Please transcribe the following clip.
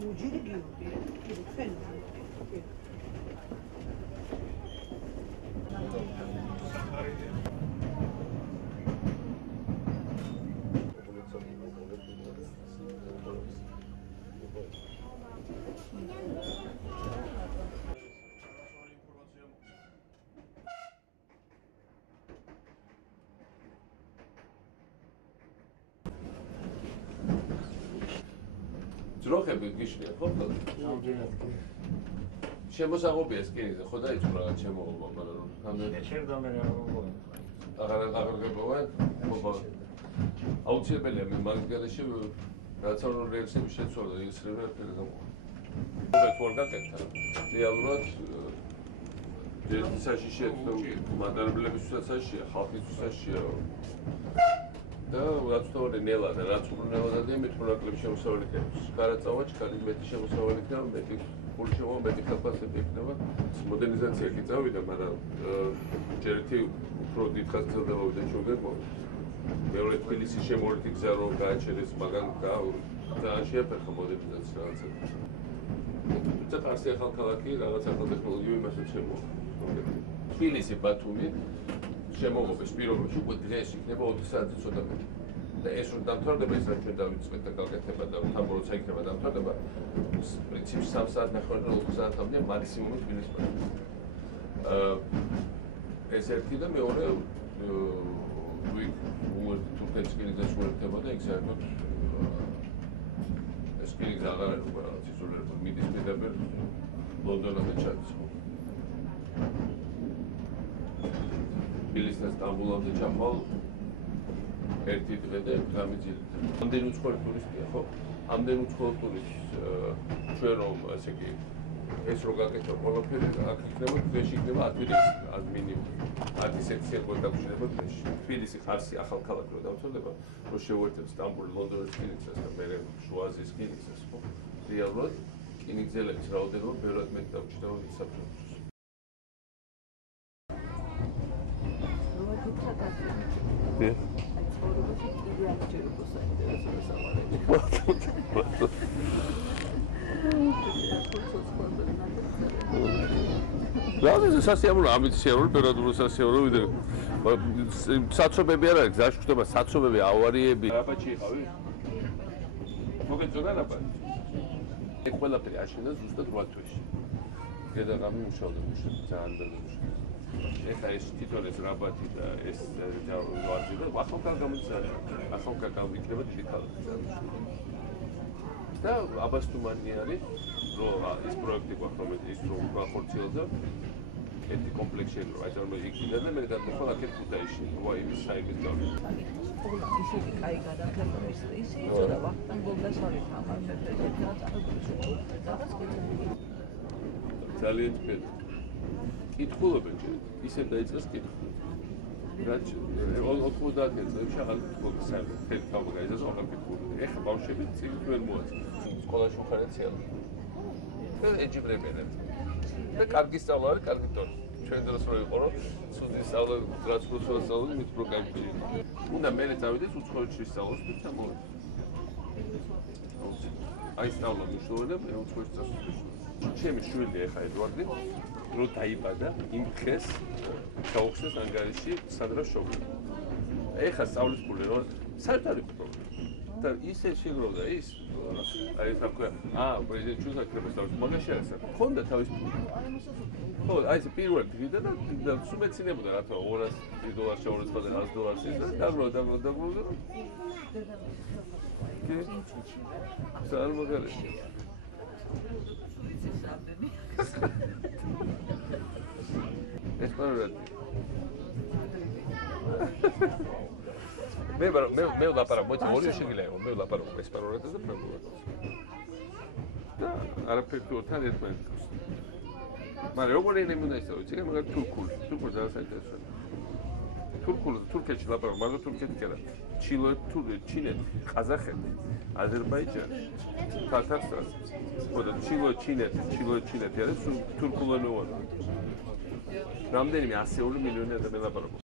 მუჯირი გიუდი, ჩვენ ძროხები გიშლია ხო? შემოსაღობია სკინიზე, ხო დაიწყო რაღაც შემოღობა, მაგრამ რამდენი შევდა მე აღარ გებოვან? ხო. აუცილებელია მე მაგ გარეშე რაციონალური რეაქციები შეცვალა, ისრება ერთ გამოვა. უბრალოდ ვარ გაკეთდა. რეალურად ჯერისაშიშია თუ მატარებლებისთვისაც საშია, ხალხისთვისაც საშია. და რაც თორე ნელა და რაც უბრუნელად იმით პროექტები შემოსავალი ქებს. გარაწავა ჩქარი მეტი შემოსავალი ქება, მეტი ფული შემოვა, მეტი ხელფასები იქნება. მოდერნიზაცია კი წავიდა, მაგრამ ჯერ ერთი უფრო დიდხანს გრძელდებოდა ჩვენ მეორე თბილისის შემოერთი გზა რომ გააჩერეს, მაგრამ ძალიან შეაფერხა მოდერნიზაცია რაღაცა. ცოტა ასე ახალქალაქი, რაღაც ახალ ტექნოლოგიები მასაც შემოვა. თბილისი, ბათუმი შემოღობის პირობებში უკვე დღეს იქნება 4 საათი ცოტა მეტი. და ეს რომ დამთავრდება, ის რაც ჩვენ დავიწყეთ და გავკეთება და თამბო როცა იქნება დამთავრდება, პრინციპში 3 საათი ნახევარი 4 საათამდე მაქსიმუმი თბილისს პარკი. ეს ერთი და მეორე თურქეთის სკინიზე შეერთებოდა იქ საერთოდ ეს სკინიზე აღარ არის უკვე რაღაც იზოლირებული მიდის პირდაპირ ლონდონამდე ჩადის. თბილისთან სტამბოლამდე ჩახვალ ერთი დღე და გამიძილეთ. ამდენი უცხოელი ტურისტია, ხო? ამდენი უცხოელი ტურისტი ჩვენ რომ ასე კი ეს რო გაკეთო ყველაფერი აქ იქნება დღეში იქნება 10 დღე მინიმუმ 10 სექცია გვდაგშინება დღეში. თბილისი ხარსი ახალქალაქი რო დავწოდება, რო შევერთებს სტამბოლის, ლონდონის სკინიცას და მე შუა აზიის სკინიცას, ხო? რეალურად სკინიგზელების რაოდენობა ბევრად მეტი დავჭირდება ვიდრე საფრანგეთში. Yes. Რა სასიამოვნო ამბიციურული პერიოდული სასიამოვნო საცობები არ არის გზაში ხდება საცობები ავარიები აბაჩი იყავი მოგეწონა რაბა ეს ყველაფერი აშენდა ზუსტად 8 თვეში გადაღამი მუშაობდა ძალიან ბევრი ეხა ეს თვითონ ეს რაბათი და ეს ვარდი და ახალგაზრდა გამოიწვია ახალგაზრდა გამიქნება დიდი ქალაქი და აბასთუმანი არის რომ ეს პროექტი გვაქვს ის რომ გახორციელდა ერთი კომპლექსი რო აი რომ იქიდან და მე გადმოხვალ აქეთ ქუთაისში ვაიმის საიმის გამო ისეთი კაი გადაღება ის იწოდა ვახტანგ გოგასარი თამაშებს ესეთი რაღაც ძალიან თქეთ კითხულობენ ისე დაიწყეს კითხული რაც 90 წლებში აღარ გქონდა საერთოდ თეთრ თავგაიზას აღარ გქონდა ეხა ბავშვები წინ ვერ მოაწყო სკოლაში უხარეთია და ეჯიბრებენ და კარგი სწავლა არის კარგი დონე ჩვენ დროს რო იყო რომ ცუდი სწავლა რაც რუსულად სწავლობდი მით პრო კარგი უნდა მე წავიდეს უცხოეთში სწავლოს და მოვიდეს აი სწავლა მნიშვნელოვანია მე უცხოეთში წასვლის ჩემი შვილი ეხა ედვარდი რო დაიბადა იმ დღეს გაუხსნეს ანგარიში სადრა შოგვი ეხა სწავლის ფული რო საერთოდ არ იყო პრობლემა და ისე შეგროვდა ის აი ეს აკვე პრეზიდენტ ჩუსაკრებს და მაგაში არის ხონდა თავის ხო აი ეს პირველ დღიდან და სულ მეცინებოდა რა თქმა $200 $200 $100 და დაგროვდა კი ძალიან მაგარია ესპანურად მე ლაპარაკობ მოიცა ორი შეგიძლია მე ლაპარაკობ ესპანურად და ფრანგულად და არაფერი თან ერთმანეთს მაგრამ როგორ ენები უნდა ისწავლო იცი მაგრამ თურქული ძალიან საინტერესოა თურქეთში ლაპარაკობ მაგრამ თურქეთი კი არა ჩინეთი ყაზახეთი აზერბაიჯანი თათარსტანი ხოდა ჩინეთი არის თურქულენოვანი რამდენიმე 100 მილიონი ადამიანი ლაპარაკობს